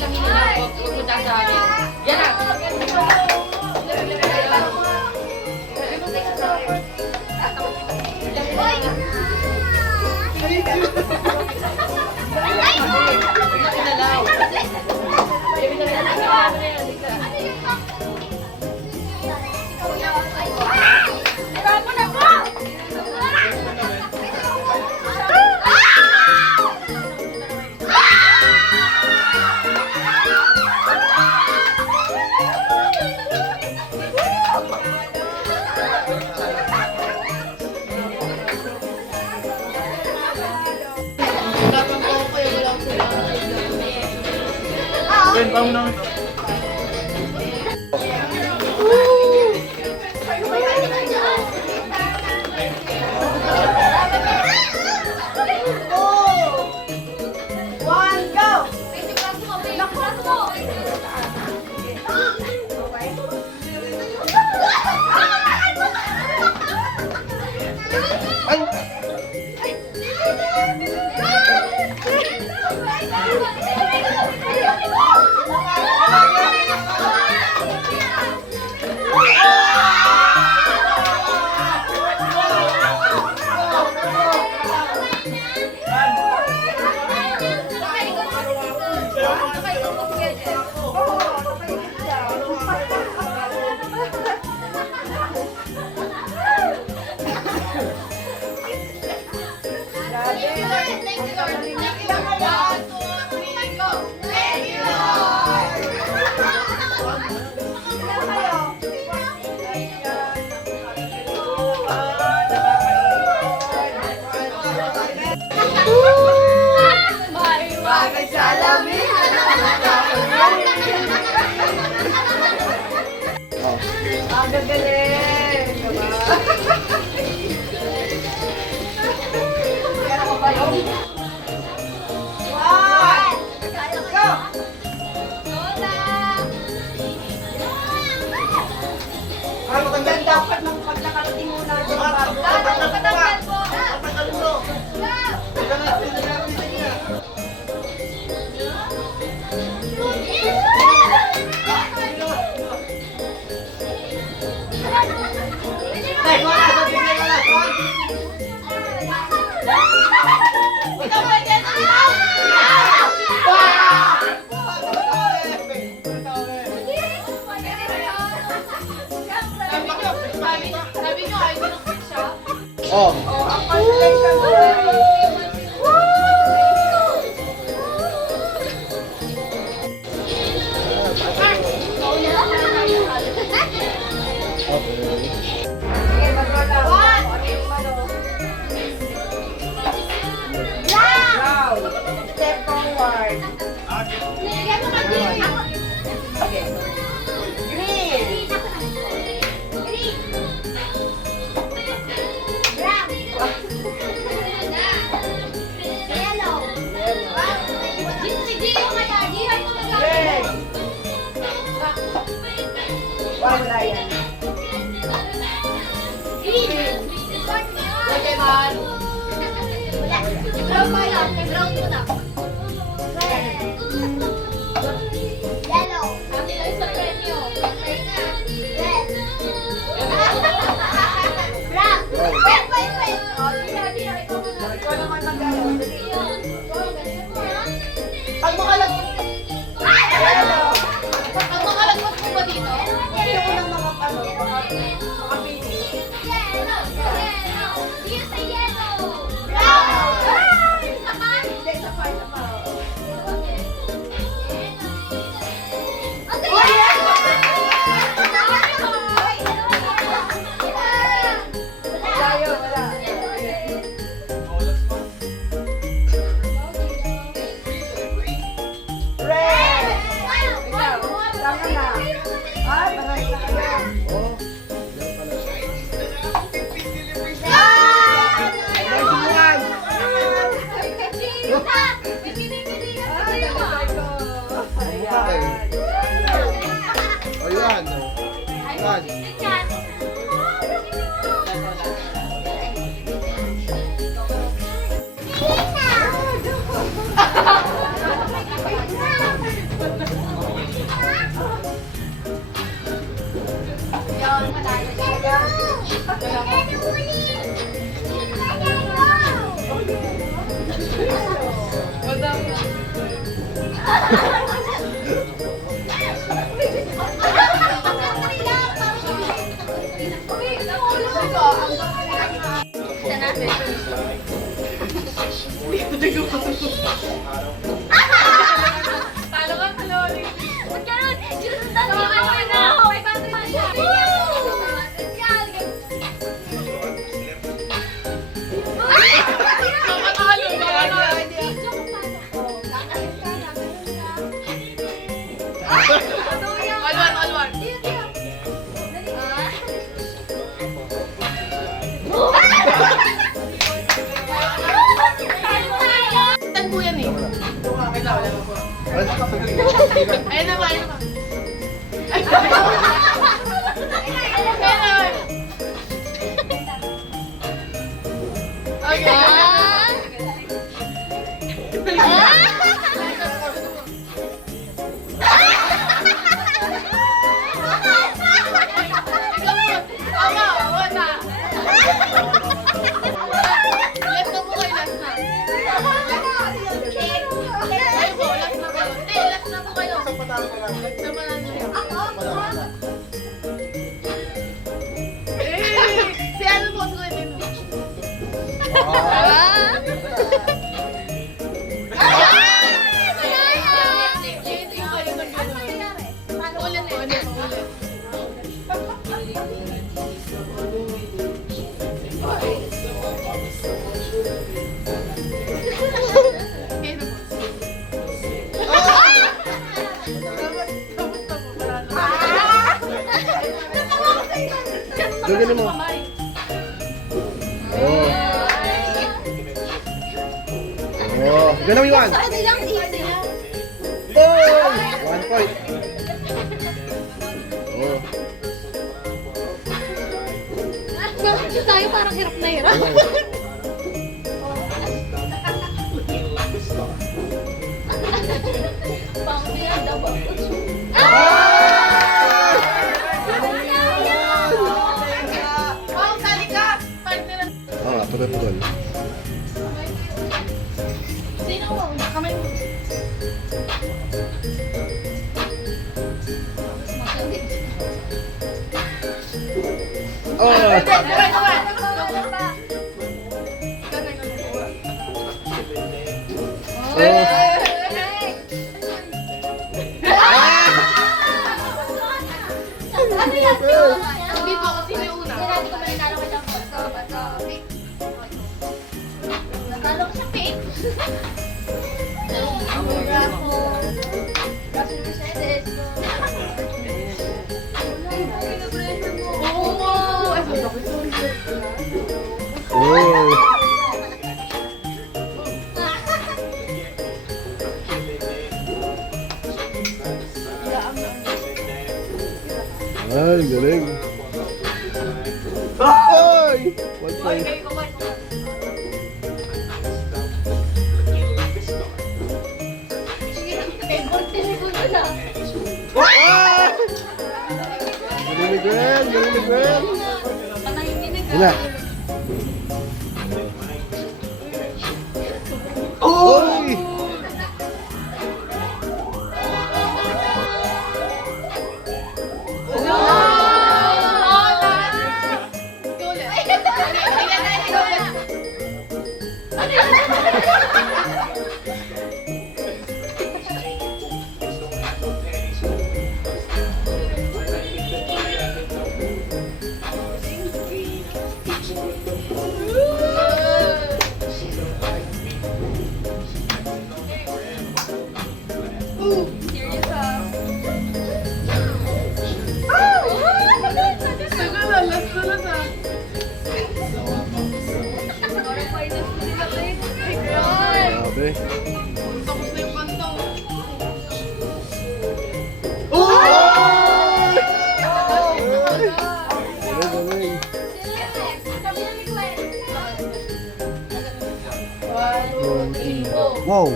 lang hininaw. Huwag mo sa akin. Yan na. Ben, bangun na ito. Dapat nang pagkakarating mo na yung bago. Patanggal po. Sabi nyo, ayaw nyo ng siya. Oh. Ang constellation ko. Step forward. Green. Red. Wala yan. Brown pa yan. Brown mo na. Sabi lang sa premyo. Ikaw naman mag-aaral. Pag makalagpas. Ang mga lagpas mo ba dito? Gusto ko lang makapili. Hindi, sa part na pa. Talo ka, kalori. Ba't ganun? Sinusundan mo ako na. May bago pa siya. Makatalo, makatalo. Alwan. Tan po yan eh. Ayun na ba? Okay. Last na po kayo, last na. Ay po, last na kayo. Hindi, last na po kayo. Samahan niyo yun. Si ano po, si Kuya Nino. Gagawin mo. Oh. Oh. Ganun yung one. Oh! 1 point. Oh. Bakit tayo parang hirap na hirap? Ah, putol. Sino mo? Kamay mo. Oh! Oh! Dito ako sino yung una. Natalo ko sa pink. Oh! Ay, galing. Ay! 1 point. Ah! Galing ni Gwen! Galing ni Gwen! Yun na. Oy! Grabe. Tapos na yung kanta. Oh! Galing, galing. Wow!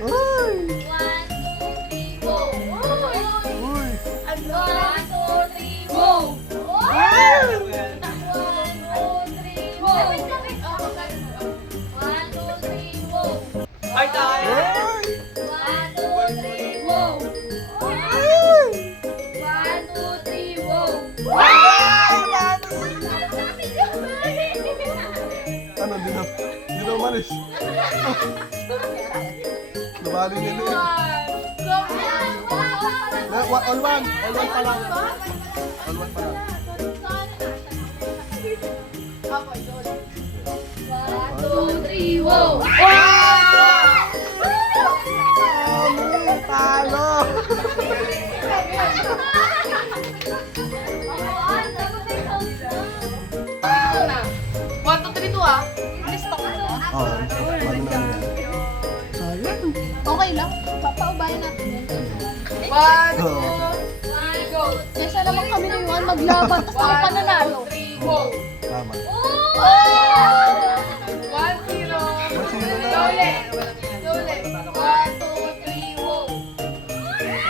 Ay! umalis. Nabali nila eh. Go! All one pa lang. All one pa lang. Ako, yun. 1, 2, 3, wow! Talo! Ano na? 1, 2, 3, 2 ah. Stock na. Oh, paano na yan? Sayang. Okay lang. Papaubayan natin yan. 1, 2, 3, go! Kesa naman kami na yun, maglaban, tapos ako pananalo. 1, 2, 3, go! Tama. 1, 0. Masino na. Go ulit. Go ulit. 1, 2, 3, wow!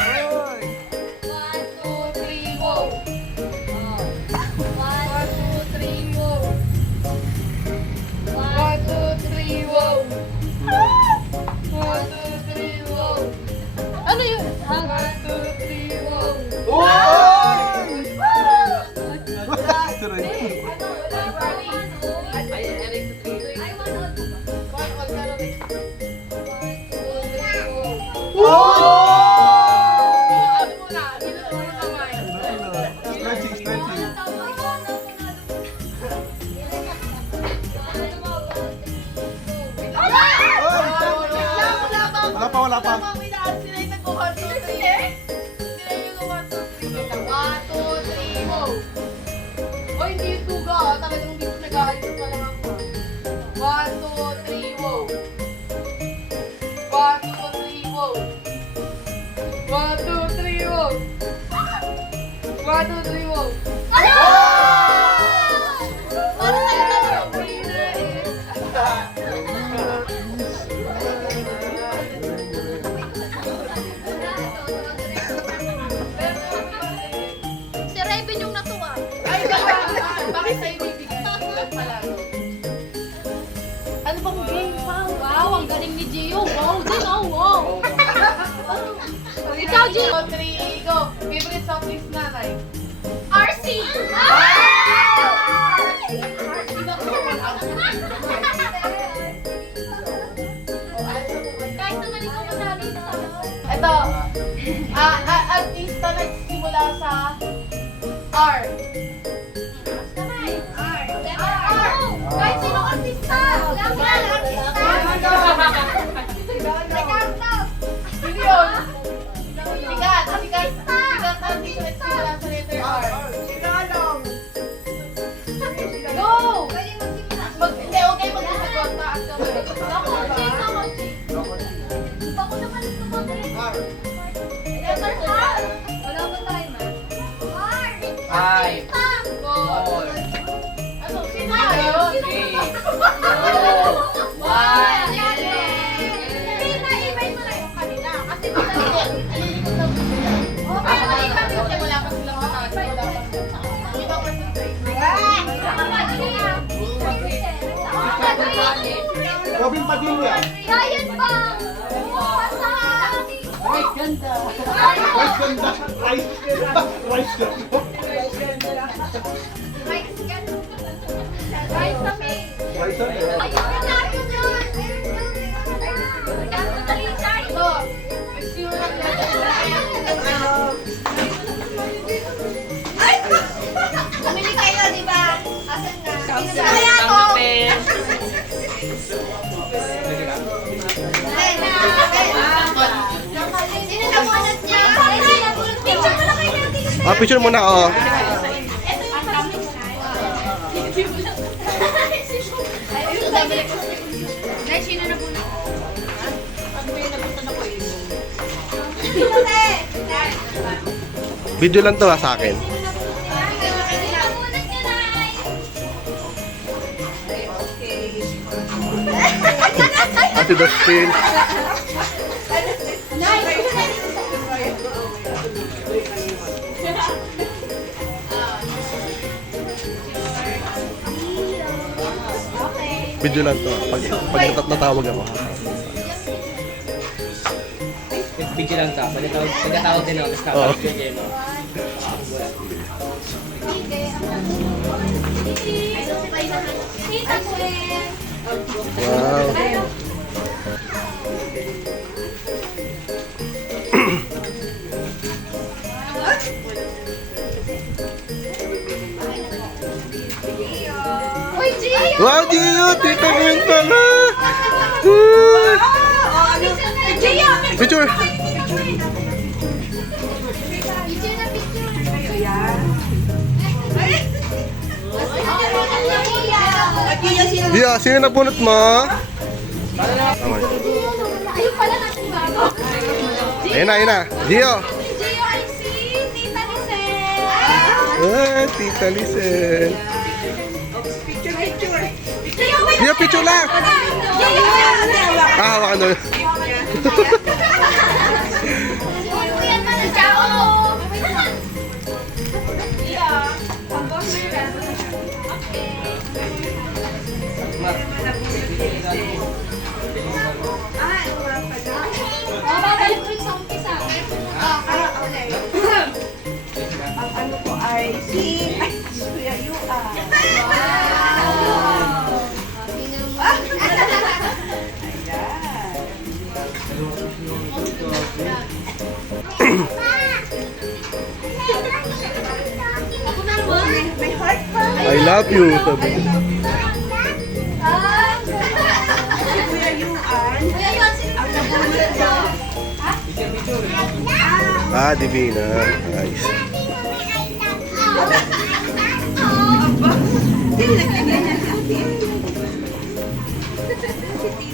Ay! 1, 2, 3, wow! 1, 2, 3, wow! 1, 2, 3, wow! 1, 2, 3, wow! Ano yun? 1, 2, 3, wow! Stretching, stretching. Wala pa. Hindi yung tuga ah. Talagang dito nag-aalis pa lang ako. 1, 2, 3, wow. 1, 2, 3, wow. 1, 2, 3, wow. 1, 2, 3, wow. Para sa'yo na lang. Winner is... Si Raven yung natuwa. Ay, bakit sa'yo bibigyan? Ilan pala? Ano bang game? Wow, ang galing ni Gio. Wow, din oh, wow. Ikaw, Gio. 3, go. Favorite song is nanay. RC. Kahit naman ikaw madali na tayo. Ito. Artista nagsimula sa R. Kahit sino artista. Lang yan, artista. Sino yun? Sikat na artista nagsimula sa letter R. Go! Hindi, okay mag-sagot. Taas ka ba? Ako, Jake, ako, Jake. Ako naman ito mo, Jake. Letter R. Wala ba tayo na? R. Five. Go! Ano? Sino yun? Pina-invite mo na yung kanila. Kasi Alilikot lang po sila. okay, maliban Kasi wala pa silang matawag. Wala pa silang. Ikaw concentrate. Robin Padilla. Ryan Bang! Rice ganda. Rice ganda. Rice ganda. Ito. Nagsimula Pumili kayo, di ba? Asan na? Kaya to! Sino na bunot niya? Picture mo na kayo natin. Ah, picture muna, oh. Ito yung pag-mix. Guys, sino na bunot? Video lang to ha sa akin. Ate Dustin. Video lang to. Pag natawag ako. Video lang ka. Pagkatawag din ako. Tapos Oo. kapag yun mo. Tita Gwen. Wow. Uy, Gio! Wow, Gio! Tita Gwen pala! Gio! Picture! Picture na picture. Gio, sino na bunot mo? Ayun pala natin bago. Ayun na. Gio! Gio, I see. Tita Lisel. Tita Lisel. Gio, wait. Gio, picture lang! Gio! Hawakan mo. Yan pala, Chao. Babalik ulit sa umpisa. Ang ano ko ay si Kuya Yua. Ako naman. May heart pa. I love you. Sabi. Si Kuya Yuan. Kuya Yuan, sino Ang nabunod ko. Divina. Nice. Hindi naglagyan niya sa atin.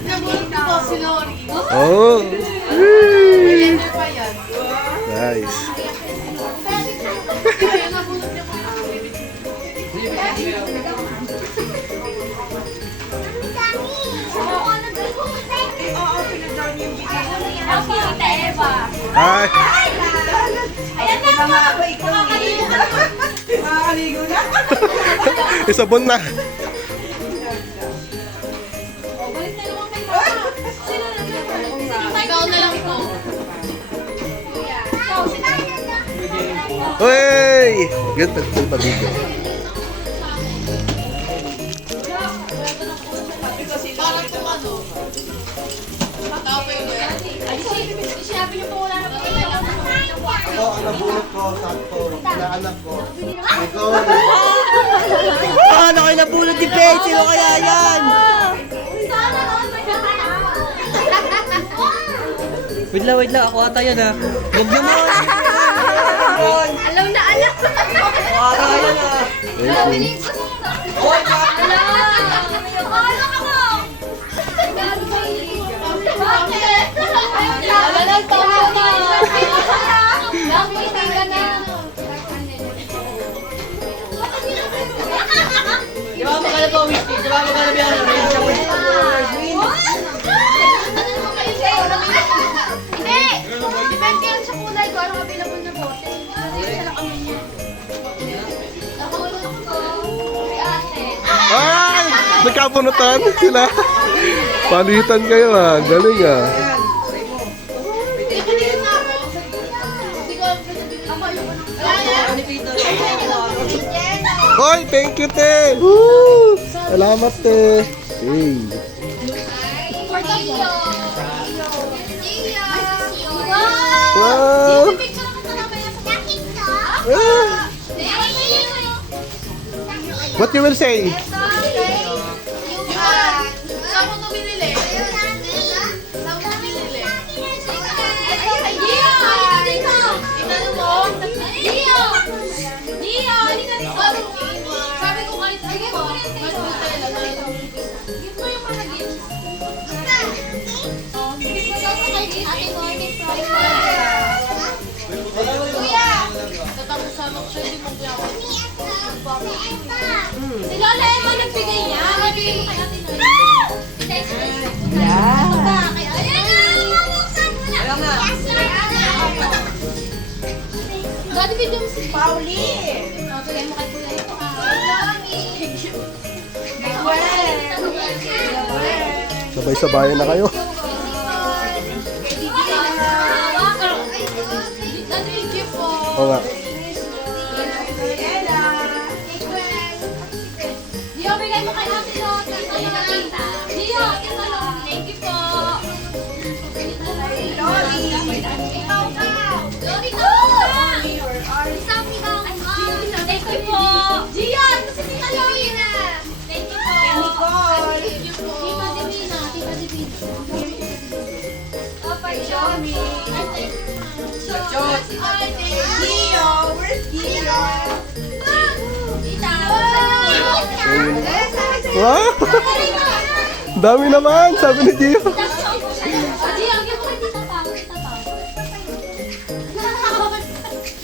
Nabunod ko si Lori. Oh. Ayan na pa yan. Nice. Kaya nabunod niya pa lang. Oo, pinag-down yung video. Ang Tita Eva. Hi. Ayan na. Mga ako, ikaw makakaligo na. Isabon na. Oh, balik na naman kay Mama. Sino na naman? Ikaw na lang ito. Kuya. Ikaw, sino na? Hey! Ganito pa video. Parang kung ano. Tapos yun. Ay, sinabi niyo po wala na po kayo. Ito ang nabunot ko, sakto. Pinaanak ko. Ikaw. Ano kayo nabulod ni Faye? Sino kaya yan? Sana naman may Wait lang. Ako ata yan, ha. Huwag naman. alam na alam. Ako ata yan ah. Biling ko na. Ala. Ala ka mo. Bakit? Wala nang tawa na. Nakikita ka na. Di ba magkala po, Whiskey? Di ba magkala ba yan? Hindi! Depende yan sa kulay ko. Anong available na bote? Kasi isa lang kami niya. Nakaulo ko. Kay ate. Ay! Nagkabunutan sila. Palitan kayo ha. Galing ha. Dito din na ako. Hindi ko alam kung sabihin. Ako yung Hoy, thank you, te. Woo! Salamat, te. Hey. For Gio. Wow! Wow! Picture ako na kaya sa TikTok. Ah, what you will say? Saan mo ito binili? Saan mo binili? Tingnan mo. Sabi ko kahit ano ko, mas Nutella na ito. Gift mo yung mga gifts. Kuya! Tatapusan ako siya, hindi mo gawin. Si Lola Emma nagbigay niya. Nagbigay mo kay Ate Noy. Ito ba? Kay Ate Noy. Alam na. Dati video mo si Pauline. Bigay mo kay Kuya ito. Sabay-sabayan na kayo. Thank you po. Oo nga. Di, bigay mo kay Ate Noy. Gio, where's Gio? Wow! Dami naman, sabi ni Gio.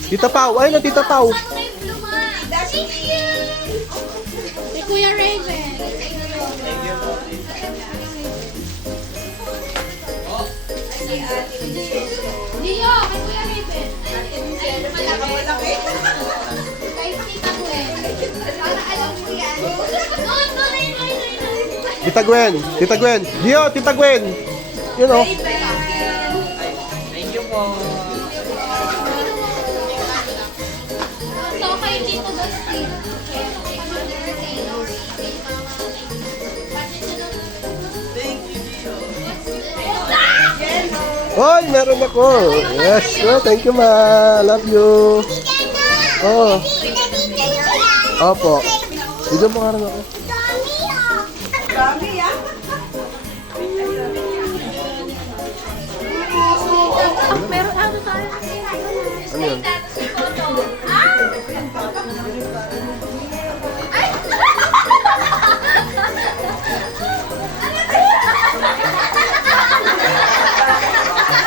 Tita Pau, ay na Tita Pau. Si Kuya Raven. Dio, kay Kuya Raven. Kay Tita Gwen. Para alam mo yan. Tita Gwen, Tita Gwen. Gio, Tita Gwen. You know. Thank you po. So, kay Tito Dusty. Hoy, meron ako. Yes, oh, thank you ma. Love you. Oh. Opo. Video mo nga rin ako. Dami ah. Meron ano tayo? Ano yun?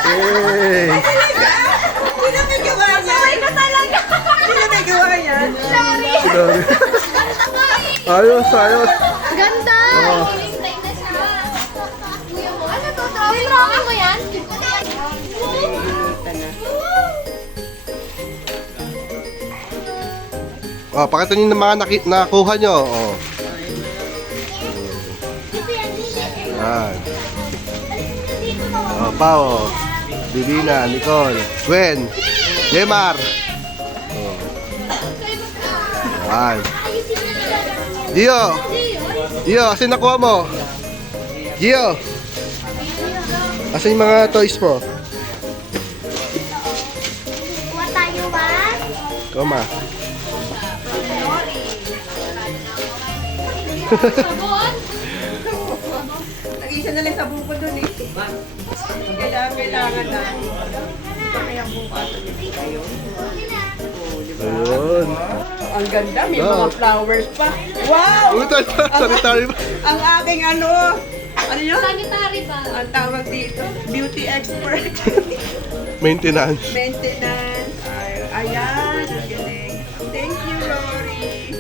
Hey! Sino may gawa yan? Sorry ka talaga. Sino may gawa yan? Sorry. Ayos, ayos. Ganda! Oh. Ano to? Drawing mo yan? Oh, pakita niyo ng mga nakuha nyo. Oh. Yan. Oh, Pao. Divina, Nicole, Gwen, Jemar. Oh. Yan. Gio. Gio, asin nakuha mo? Gio. Asan yung mga toys mo? Kuha tayo ba? Koma. Sabon? Nag-isa na lang sa buko dun eh. Kailangan na. Kaya bukas. Ayun. Ayun. Ang ganda, may Wow. mga flowers pa. Wow! Ito, sanitary ba? Ang aking ano yun? Sanitary ba? Ang tawag dito, beauty expert. Maintenance. Maintenance. Ayan, ang galing. Thank you, Rory.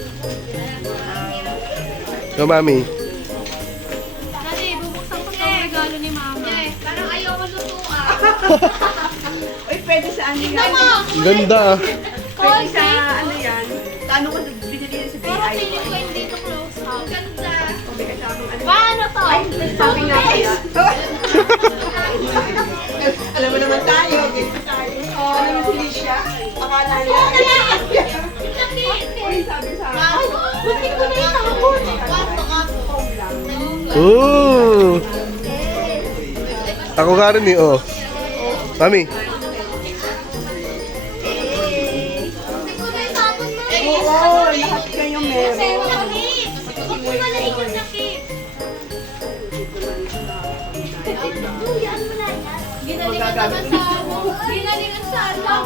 Go, mami. Kasi bubuksan ko itong regalo ni Mama. Parang ayaw malutuan. Uy, pwede sa ano Tignan yan? mo! Ganda ah. Pwede sa ano yan? Sa ano ko binili yan sa Pero BI? feeling ko hindi ito close up. Ganda! O, may kasamang ano. Paano to? Ay, sabi nga kaya. Alam mo naman tayo, ganyan tayo. Ano yung Felicia? Akala niya. Uy, sabi sa akin. Buti ko na itapon. Ooh. Ako nga rin eh, oh. Mami. Buti ko na itapon mo. Oo, lahat kayong meron. Huwag mo malaikot na kit. Ginalingan naman sa ginalingan sa alam.